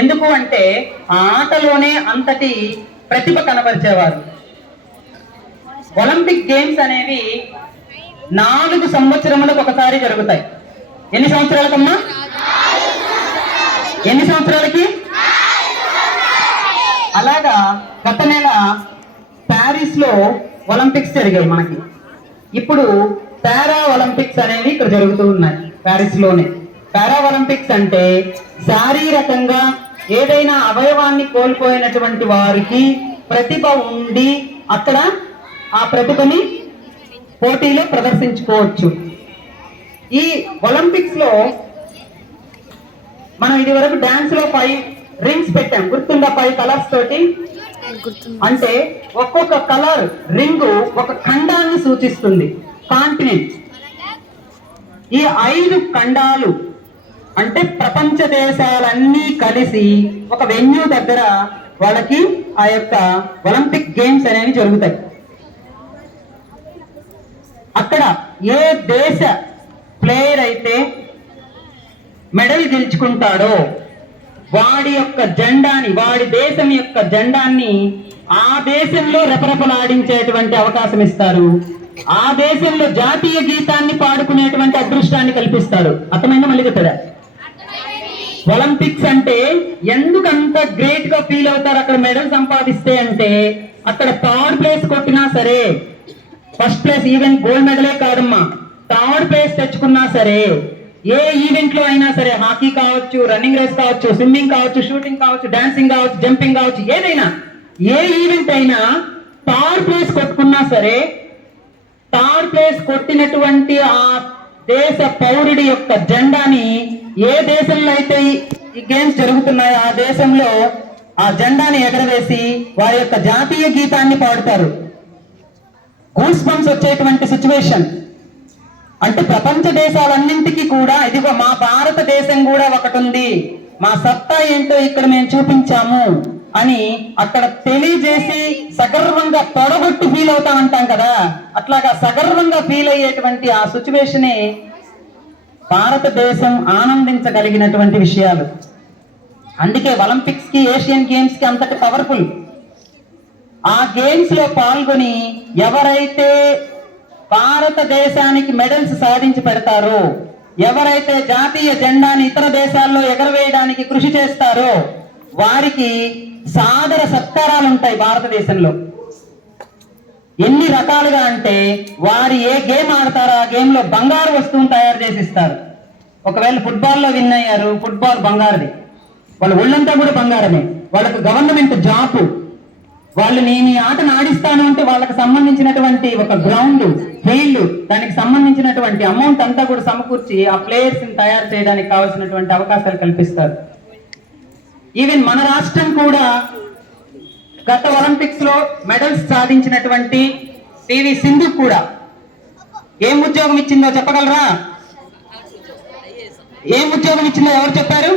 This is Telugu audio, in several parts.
ఎందుకు అంటే ఆ ఆటలోనే అంతటి ప్రతిభ కనబరిచేవారు. ఒలింపిక్ గేమ్స్ అనేవి 4 సంవత్సరములకు ఒకసారి జరుగుతాయి. ఎన్ని సంవత్సరాలకమ్మా? ఎన్ని సంవత్సరాలకి? అలాగా గత నెల ప్యారిస్ లో ఒలింపిక్స్ జరిగాయి మనకి. ఇప్పుడు పారా ఒలింపిక్స్ అనేవి ఇక్కడ జరుగుతూ ఉన్నాయి ప్యారిస్ లోనే. పారా ఒలింపిక్స్ అంటే శారీరకంగా ఏదైనా అవయవాన్ని కోల్పోయినటువంటి వారికి ప్రతిభ ఉండి అక్కడ ఆ ప్రతిభని పోటీలో ప్రదర్శించుకోవచ్చు. ఈ ఒలింపిక్స్ లో మనం ఇది వరకు డాన్స్ లో 5 రింగ్స్ పెట్టాం, గుర్తుందా? 5 కలర్స్ తోటి. అంటే ఒక్కొక్క కలర్ రింగు ఒక ఖండాన్ని సూచిస్తుంది, కాంటినెంట్. ఈ 5 ఖండాలు అంటే ప్రపంచ దేశాలన్నీ కలిసి ఒక వెన్యూ దగ్గర వాళ్ళకి ఆ యొక్క ఒలింపిక్ గేమ్స్ అనేవి జరుగుతాయి. అక్కడ ఏ దేశ ప్లేయర్ అయితే మెడల్ గెలుచుకుంటాడో వాడి యొక్క జెండాని, వాడి దేశం యొక్క జెండాన్ని ఆ దేశంలో రెపరెపలాడించేటువంటి అవకాశం ఇస్తారు. ఆ దేశంలో జాతీయ గీతాన్ని పాడుకునేటువంటి అదృష్టాన్ని కల్పిస్తారు. అర్థమైందా? మళ్ళీ చెప్తారా? ఒలింపిక్స్ అంటే ఎందుకంత గ్రేట్ గా ఫీల్ అవుతారు అక్కడ మెడల్ సంపాదిస్తే అంటే, అక్కడ 3rd ప్లేస్ కొట్టినా సరే, ఫస్ట్ ప్లేస్ ఈవెన్ గోల్డ్ మెడలే కాదమ్మా, 3rd ప్లేస్ తెచ్చుకున్నా సరే, ఏ ఈవెంట్ లో అయినా సరే, హాకీ కావచ్చు, రన్నింగ్ రేస్ కావచ్చు, స్విమ్మింగ్ కావచ్చు, షూటింగ్ కావచ్చు, డాన్సింగ్ కావచ్చు, జంపింగ్ కావచ్చు, ఏదైనా ఏ ఈవెంట్ అయినా 3rd ప్లేస్ కొట్టుకున్నా సరే, 3rd ప్లేస్ కొట్టినటువంటి ఆ దేశ పౌరుడి యొక్క జెండాని ఏ దేశంలో అయితే ఈ గేమ్స్ జరుగుతున్నాయో ఆ దేశంలో ఆ జెండాని ఎగరవేసి వారి యొక్క జాతీయ గీతాన్ని పాడుతారు. గూస్ బంప్స్ వచ్చేటువంటి సిచ్యువేషన్. అంటే ప్రపంచ దేశాలన్నింటికి కూడా ఇదిగో మా భారతదేశం కూడా ఒకటి ఉంది, మా సత్తా ఏంటో ఇక్కడ మేము చూపించాము అని అక్కడ తెలియజేసి సగర్వంగా తొడగొట్టి ఫీల్ అవుతా ఉంటాం కదా, అట్లాగా సగర్వంగా ఫీల్ అయ్యేటువంటి ఆ సిచ్యువేషనే భారతదేశం ఆనందించగలిగినటువంటి విషయాలు. అందుకే ఒలింపిక్స్ కి, ఏషియన్ గేమ్స్ కి అంతటి పవర్ఫుల్. ఆ గేమ్స్ లో పాల్గొని ఎవరైతే భారతదేశానికి మెడల్స్ సాధించి పెడతారో, ఎవరైతే జాతీయ జెండాని ఇతర దేశాల్లో ఎగరవేయడానికి కృషి చేస్తారో వారికి సాదర సత్కారాలు ఉంటాయి భారతదేశంలో. ఎన్ని రకాలుగా అంటే వారు ఏ గేమ్ ఆడతారో ఆ గేమ్ లో బంగారు వస్తువును తయారు చేసి ఇస్తారు. ఒకవేళ ఫుట్బాల్లో విన్ అయ్యారు, ఫుట్బాల్ బంగారుది, వాళ్ళ ఒళ్ళంతా కూడా బంగారమే. వాళ్ళకు గవర్నమెంట్ జాబ్, వాళ్ళు నేను ఈ ఆటను ఆడిస్తాను అంటే వాళ్ళకి సంబంధించినటువంటి ఒక గ్రౌండ్, ఫీల్డ్, దానికి సంబంధించినటువంటి అమౌంట్ అంతా కూడా సమకూర్చి ఆ ప్లేయర్స్ ని తయారు చేయడానికి కావాల్సినటువంటి అవకాశాలు కల్పిస్తారు. ఈవెన్ మన రాష్ట్రం కూడా గత ఒలింపిక్స్ లో మెడల్స్ సాధించినటువంటి పివి సింధు కూడా ఏం ఉద్యోగం ఇచ్చిందో చెప్పగలరా? ఏం ఉద్యోగం ఇచ్చిందో ఎవరు చెప్పారు?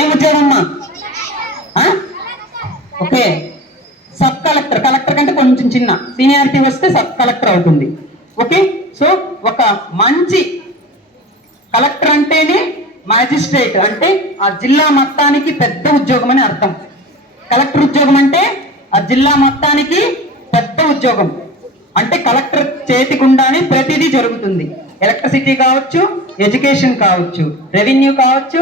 ఏం ఉద్యోగం అమ్మా? Okay, sub collector. కలెక్టర్ కంటే కొంచెం చిన్న సీనియారిటీ వస్తే సబ్ కలెక్టర్ అవుతుంది. ఓకే, సో ఒక మంచి కలెక్టర్ అంటేనే మ్యాజిస్ట్రేట్ అంటే ఆ జిల్లా మొత్తానికి పెద్ద ఉద్యోగం అని అర్థం. కలెక్టర్ ఉద్యోగం అంటే ఆ జిల్లా మొత్తానికి పెద్ద ఉద్యోగం. అంటే కలెక్టర్ చేతి గుండానే ప్రతిదీ జరుగుతుంది. ఎలక్ట్రిసిటీ కావచ్చు, ఎడ్యుకేషన్ కావచ్చు, రెవెన్యూ కావచ్చు,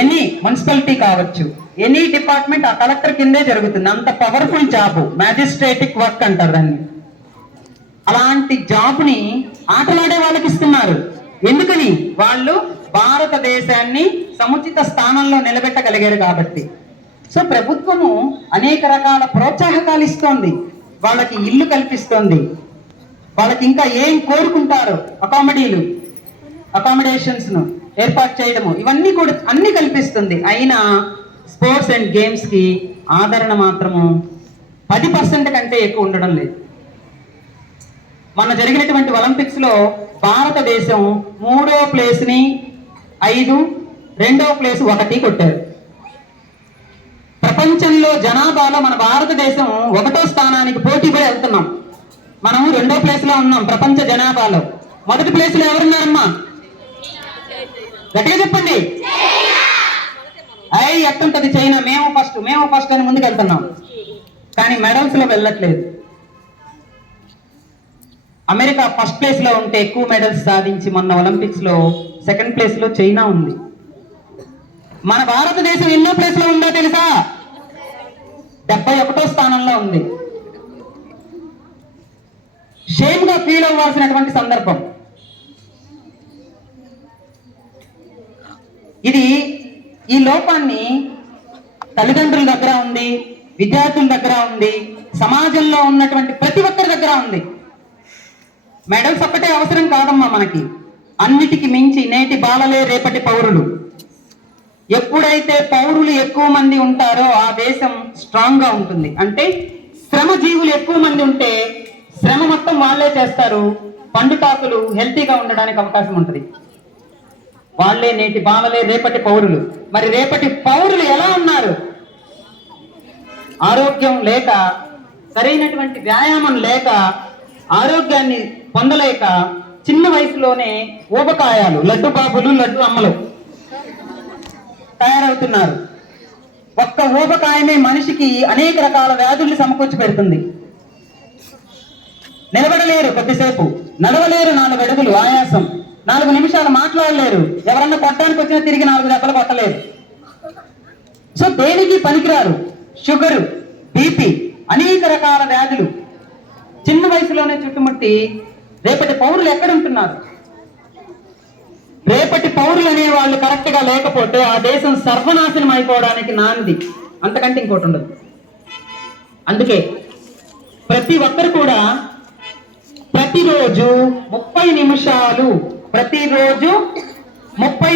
ఎనీ మున్సిపాలిటీ కావచ్చు, ఎనీ డిపార్ట్మెంట్ ఆ కలెక్టర్ కిందే జరుగుతుంది. అంత పవర్ఫుల్ జాబ్, మ్యాజిస్ట్రేటిక్ వర్క్ అంటారు దాన్ని. అలాంటి జాబ్ని ఆటలాడే వాళ్ళకి ఇస్తున్నారు. ఎందుకని? వాళ్ళు భారతదేశాన్ని సముచిత స్థానంలో నిలబెట్టగలిగారు కాబట్టి. సో ప్రభుత్వము అనేక రకాల ప్రోత్సాహకాలు ఇస్తోంది, వాళ్ళకి ఇల్లు కల్పిస్తోంది, వాళ్ళకి ఇంకా ఏం కోరుకుంటారో అకామిడేషన్స్ ను ఏర్పాటు చేయడము, ఇవన్నీ కూడా అన్ని కల్పిస్తుంది. అయినా స్పోర్ట్స్ అండ్ గేమ్స్ కి ఆదరణ మాత్రము 10% కంటే ఎక్కువ ఉండడం లేదు. మొన్న జరిగినటువంటి ఒలింపిక్స్ లో భారతదేశం 3వ ప్లేస్ ని 5, 2వ ప్లేస్ 1 కొట్టారు. ప్రపంచంలో జనాభాలో మన భారతదేశం 1వ స్థానానికి పోటీ పడి వెళ్తున్నాం. మనం 2వ ప్లేస్ లో ఉన్నాం ప్రపంచ జనాభాలో. 1వ ప్లేస్ లో ఎవరున్నారమ్మా? గట్టిగా చెప్పండి. ఎట్టుంటది చైనా, మేము ఫస్ట్ అని ముందుకు వెళ్తున్నాం, కానీ మెడల్స్ లో వెళ్ళట్లేదు. అమెరికా ఫస్ట్ ప్లేస్ లో ఉంటే ఎక్కువ మెడల్స్ సాధించి మొన్న ఒలింపిక్స్ లో సెకండ్ ప్లేస్ లో చైనా ఉంది. మన భారతదేశం ఎన్నో ప్లేస్ లో ఉందో తెలుసా? 71వ స్థానంలో ఉంది. షేమ్ గా ఫీల్ అవ్వాల్సినటువంటి సందర్భం ఇది. ఈ లోపాన్ని తల్లిదండ్రుల దగ్గర ఉంది, విద్యార్థుల దగ్గర ఉంది, సమాజంలో ఉన్నటువంటి ప్రతి ఒక్కరి దగ్గర ఉంది. మెడల్స్ ఒక్కటే అవసరం కాదమ్మా మనకి, అన్నిటికీ మించి నేటి బాలలే రేపటి పౌరులు. ఎప్పుడైతే పౌరులు ఎక్కువ మంది ఉంటారో ఆ దేశం స్ట్రాంగ్ గా ఉంటుంది. అంటే శ్రమ జీవులు ఎక్కువ మంది ఉంటే శ్రమ మొత్తం వాళ్ళే చేస్తారు, పండుటాకులు హెల్తీగా ఉండడానికి అవకాశం ఉంటుంది. వాళ్ళే నేటి బాలలే రేపటి పౌరులు. మరి రేపటి పౌరులు ఎలా ఉన్నారు? ఆరోగ్యం లేక, సరైనటువంటి వ్యాయామం లేక, ఆరోగ్యాన్ని పొందలేక చిన్న వయసులోనే ఊబకాయాలు, లడ్డు బాబులు, లడ్డు అమ్మలు తయారవుతున్నారు. ఒక్క ఊబకాయమే మనిషికి అనేక రకాల వ్యాధుల్ని సమకూర్చి పెడుతుంది. నిలబడలేరు, కొద్దిసేపు నడవలేరు, 4 అడుగులు ఆయాసం, 4 నిమిషాలు మాట్లాడలేరు, ఎవరన్నా కొట్టడానికి వచ్చినా తిరిగి 4 దెబ్బలు కొట్టలేరు. సో దేనికి పనికిరారు. షుగరు, బీపీ, అనేక రకాల వ్యాధులు చిన్న వయసులోనే చుట్టుముట్టి రేపటి పౌరులు ఎక్కడ ఉంటున్నారు? రేపటి పౌరులు అనే వాళ్ళు కరెక్ట్ గా లేకపోతే ఆ దేశం సర్వనాశనం అయిపోవడానికి నాంది, అంతకంటే ఇంకోటి ఉండదు. అందుకే ప్రతి ఒక్కరు కూడా ప్రతిరోజు 30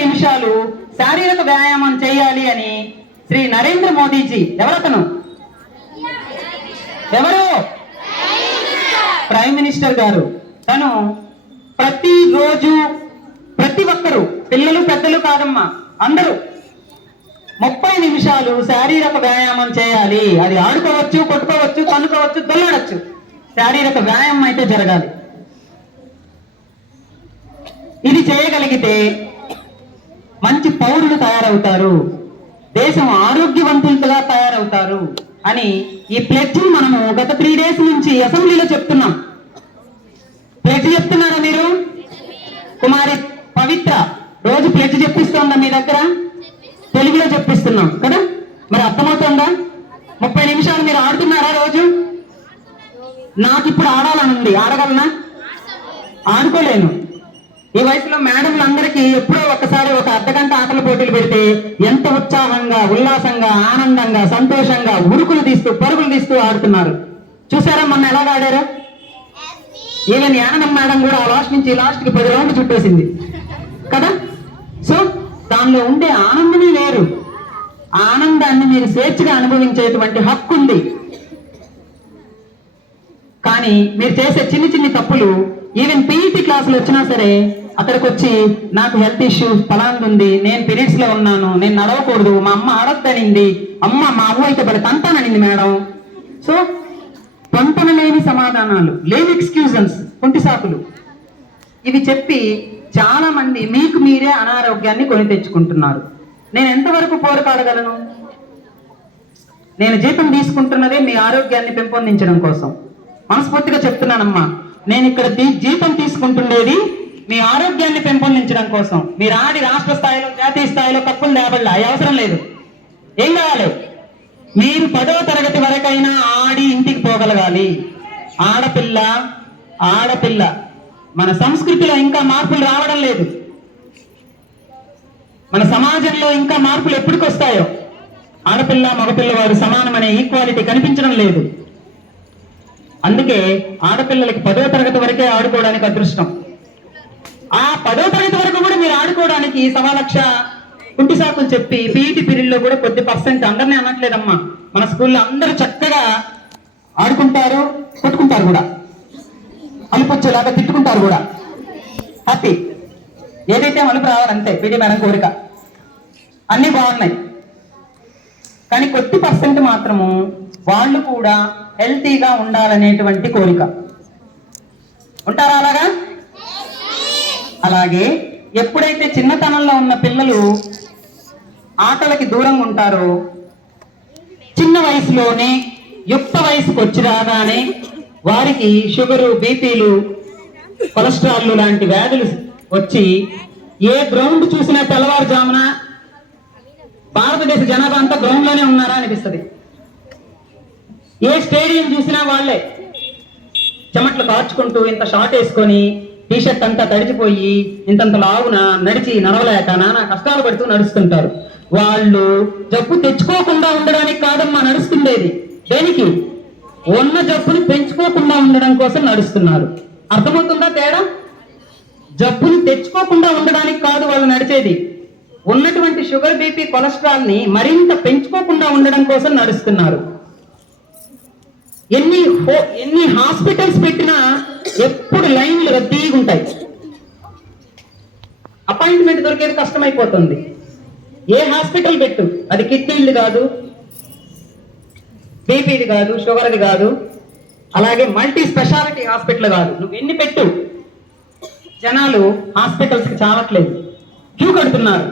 నిమిషాలు శారీరక వ్యాయామం చేయాలి అని శ్రీ నరేంద్ర మోదీజీ, ఎవరతను? ఎవరు? ప్రైమ్ మినిస్టర్ గారు. తను ప్రతిరోజు ప్రతి ఒక్కరు, పిల్లలు పెద్దలు కాదమ్మా, అందరూ 30 నిమిషాలు శారీరక వ్యాయామం చేయాలి. అది ఆడుకోవచ్చు, కొట్టుకోవచ్చు, తన్నుకోవచ్చు, దొల్లాడచ్చు, శారీరక వ్యాయామం అయితే జరగాలి. ఇది చేయగలిగితే మంచి పౌరులు తయారవుతారు, దేశం ఆరోగ్యవంతులుగా తయారవుతారు అని ఈ ప్లెడ్జ్ మనము గత 3 days నుంచి అసెంబ్లీలో చెప్తున్నాం. ప్లెడ్జ్ చెప్తున్నారా మీరు? కుమారి పవిత్ర రోజు ప్లెడ్జ్ చెప్పిస్తోందా మీ దగ్గర? తెలుగులో చెప్పిస్తున్నాం కదా, మరి అర్థమవుతుందా? 30 నిమిషాలు మీరు ఆడుతున్నారా రోజు? నాకు ఇప్పుడు ఆడాలనుంది, ఆడగలనా? ఆడుకోలేను. ఈ వయసులో మేడంలందరికీ ఎప్పుడో ఒకసారి ఒక అర్ధగంట ఆటల పోటీలు పెడితే ఎంత ఉత్సాహంగా, ఉల్లాసంగా, ఆనందంగా, సంతోషంగా ఉరుకులు తీస్తూ, పరుగులు తీస్తూ ఆడుతున్నారు. చూసారా మొన్న ఎలాగ ఆడారో? ఈవెన్ యానం మేడం కూడా ఆ లాస్ట్ నుంచి లాస్ట్కి 10 రౌండ్లు చుట్టేసింది కదా. సో దానిలో ఉండే ఆనందమే వేరు. ఆనందాన్ని మీరు స్వేచ్ఛగా అనుభవించేటువంటి హక్కు ఉంది. కానీ మీరు చేసే చిన్ని తప్పులు, ఈవెన్ పీఈటీ క్లాసులు వచ్చినా సరే అక్కడికి వచ్చి నాకు హెల్త్ ఇష్యూ ఫలాంది ఉంది, నేను పీరియడ్స్ లో ఉన్నాను, నేను నడవకూడదు, మా అమ్మ ఆడొద్దనింది, మా అవ్వ అయితే బలి తంతాననింది మేడం. సో పొంతన లేని సమాధానాలు, లేని ఎక్స్క్యూజన్స్, కుంటి సాకులు ఇవి చెప్పి చాలా మంది మీకు మీరే అనారోగ్యాన్ని కొని తెచ్చుకుంటున్నారు. నేను ఎంతవరకు పోరాడగలను? నేను జీతం తీసుకుంటున్నదే మీ ఆరోగ్యాన్ని పెంపొందించడం కోసం. మనస్ఫూర్తిగా చెప్తున్నానమ్మా, నేను ఇక్కడ జీతం తీసుకుంటుండేది మీ ఆరోగ్యాన్ని పెంపొందించడం కోసం. మీరు ఆడి రాష్ట్ర స్థాయిలో, జాతీయ స్థాయిలో కప్పులు తేబడలే, అవసరం లేదు. ఏం కావాలి? మీరు 10వ తరగతి వరకైనా ఆడి ఇంటికి పోగలగాలి. ఆడపిల్ల మన సంస్కృతిలో ఇంకా మార్పులు రావడం లేదు. మన సమాజంలో ఇంకా మార్పులు ఎప్పటికి వస్తాయో, ఆడపిల్ల మగపిల్లవాడు సమానమనే ఈక్వాలిటీ కనిపించడం లేదు. అందుకే ఆడపిల్లలకి 10వ తరగతి వరకే ఆడుకోవడానికి అదృష్టం. ఆ 10వ తరగతి వరకు కూడా మీరు ఆడుకోవడానికి 1,00,000 కుంటి సాకులు చెప్పి పీఈటీ పీరియడ్ లో కూడా కొద్ది పర్సెంట్, అందరినీ అనట్లేదమ్మా, మన స్కూల్లో అందరూ చక్కగా ఆడుకుంటారు, కొట్టుకుంటారు కూడా, అలుపొచ్చేలాగా తిట్టుకుంటారు కూడా, హ్యాపీ. ఏదైతే మలుపు రావాలంతే పీటీ మేడం కోరిక. అన్నీ బాగున్నాయి, కానీ కొద్ది పర్సెంట్ మాత్రము వాళ్ళు కూడా హెల్తీగా ఉండాలనేటువంటి కోరిక. ఉంటారా అలాగా? అలాగే ఎప్పుడైతే చిన్నతనంలో ఉన్న పిల్లలు ఆటలకి దూరంగా ఉంటారో చిన్న వయసులోనే యుక్త వయసుకు వచ్చి రాగానే వారికి షుగరు, బీపీలు, కొలెస్ట్రాల్ లాంటి వ్యాధులు వచ్చి ఏ గ్రౌండ్ చూసినా తెల్లవారుజామున భారతదేశ జనాభా అంతా గ్రౌండ్ లోనే ఉన్నారా అనిపిస్తుంది. ఏ స్టేడియం చూసినా వాళ్ళే చెమట్లు కార్చుకుంటూ ఇంత షార్ట్ వేసుకొని టీషర్ట్ అంతా తడిచిపోయి ఇంతంత లావున నడిచి నడవలేక నానా కష్టాలు పడుతూ నడుస్తుంటారు. వాళ్ళు జబ్బు తెచ్చుకోకుండా ఉండడానికి కాదమ్మా నడుస్తుండేది, దేనికి? ఉన్న జబ్బుని పెంచుకోకుండా ఉండడం కోసం నడుస్తున్నారు. అర్థమవుతుందా తేడా? జబ్బుని తెచ్చుకోకుండా ఉండడానికి కాదు వాళ్ళు నడిచేది, ఉన్నటువంటి షుగర్, బీపీ, కొలెస్ట్రాల్ ని మరింత పెంచుకోకుండా ఉండడం కోసం నడుస్తున్నారు. ఎన్ని హాస్పిటల్స్ పెట్టినా ఎప్పుడు లైన్లు రద్దీగా ఉంటాయి, అపాయింట్మెంట్ దొరికేది కష్టమైపోతుంది. ఏ హాస్పిటల్ పెట్టు, అది కిడ్నీలు కాదు, బీపీది కాదు, షుగర్ది కాదు, అలాగే మల్టీ స్పెషాలిటీ హాస్పిటల్ కాదు, నువ్వు ఎన్ని పెట్టు జనాలు హాస్పిటల్స్కి చాలట్లేదు, క్యూ కడుతున్నారు.